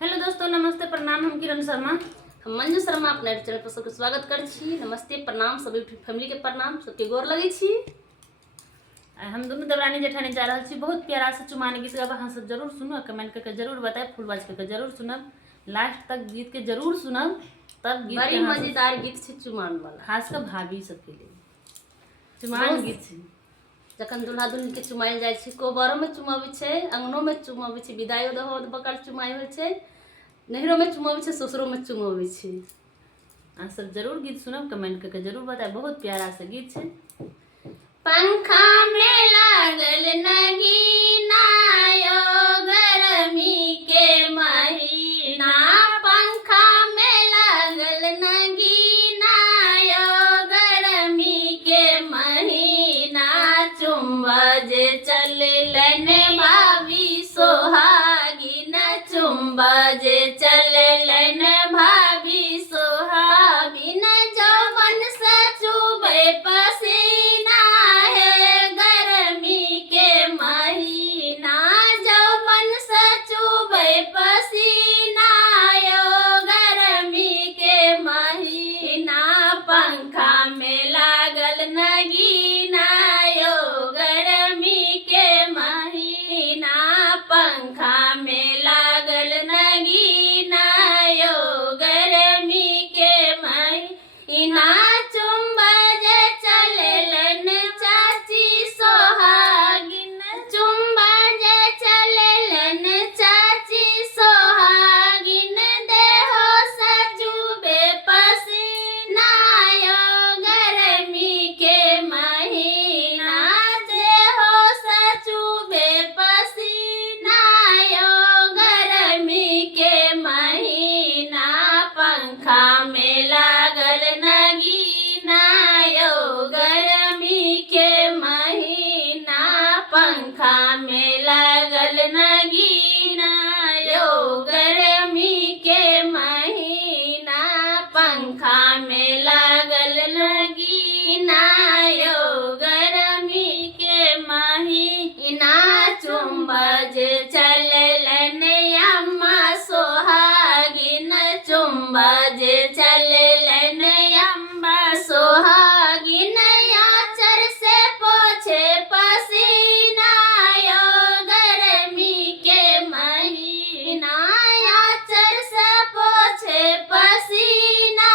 Hello दोस्तों, नमस्ते प्रणाम। हम किरण शर्मा, हम मंजू शर्मा अपने चैनल पर सबके स्वागत कर छी। नमस्ते प्रणाम, सभी फैमिली के प्रणाम, सबके गोर लगे छी। हम दोनों देवरानी जेठानी जा रहा छी। बहुत प्यारा से चुमाने गीत गाबा, हाँ सब जरूर सुनो, कमेंट करके जरूर बताए, फुलबाज करके जरूर सुनब, लास्ट तक गीत के जरूर सुनब। तब गीत बड़ी मजेदार गीत छै चुमान वाला, खासकर भाभी सबके लिए चुमान गीत छै। जखन दूल्हा दुल्हन के चुमाइल जाइ छै, कोबरो में चुमाबै छै, अंगनो में चुमाबै छै, विदाइयो दहो बकाल चुमाइ होइ छै, नैहरो में चुमाबै छै, ससुरो में चुमाबै छै। अहाँ सब जरूर गीत सुनब, कमेंट करके जरूर बताए। बहुत प्यारा से गीत छै। पंखा में लागल नगीना यो गरमी के महीना, पंखा में लागल नगीना यो गरमी के महीना, चुम्बा जे चललन भाभी सोहागिन, चुम्बा जे चललन भाभी सोहागिन, जौवन से चुबे पसीना है गरमी के महीना, जौवन से चुबे पसीना यो गरमी के महीना, पंखा में लागल नगीना यो गरमी के महीना, पंखा में लागल नगीना यो गरमी के महीना, चुम्बा जे चललन चाची सोहागिन, चुम्बा जे चललन चाची सोहागिन, देहो सचुबे पसीना यो गरमी के महीना, देहो सचुबे पसीना यो गरमी के महीना, पंखा में लागल नगीना यो गरमी के महीना, पंखा में लागल नगीना यो गरमी के महीना, पंखा में लागल नगीना यो गरमी के महीना, चुम्बा जे चललन अम्मा सोहागिन, चुम्बा जे चललन अम्मा सोहागिन, आचर से पोछे पसीना यो गरमी के महीना, आचर से पोछे पसीना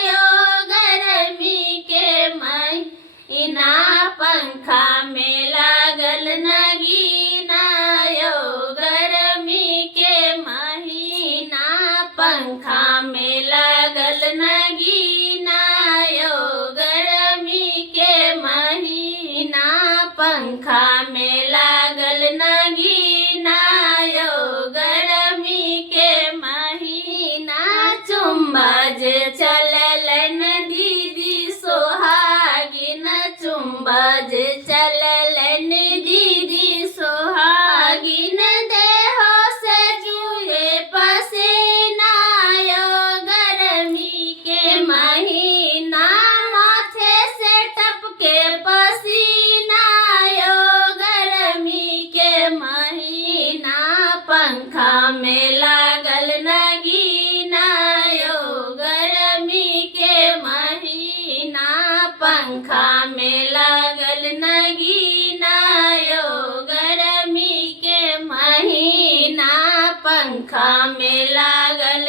यो गरमी के महीना, पंखा में लागल नगीना यो गरमी के महीना, पंखा में लागल नगीना यो गरमी के महीना, पंखा में लागल नगीना यो गरमी के महीना, चुम्बा जे चललन दीदी सोहागिन, चुम्बा जे चललन दीदी सोहागिन, देहो से जुए पसीना यो गरमी के महीना, माथे से टपके पसीना यो गरमी के महीना, पंखा में लागल नगीना यो गरमी के महीना, पंखा में लागल नगीना यो गरमी के महीना, पंखा में लागल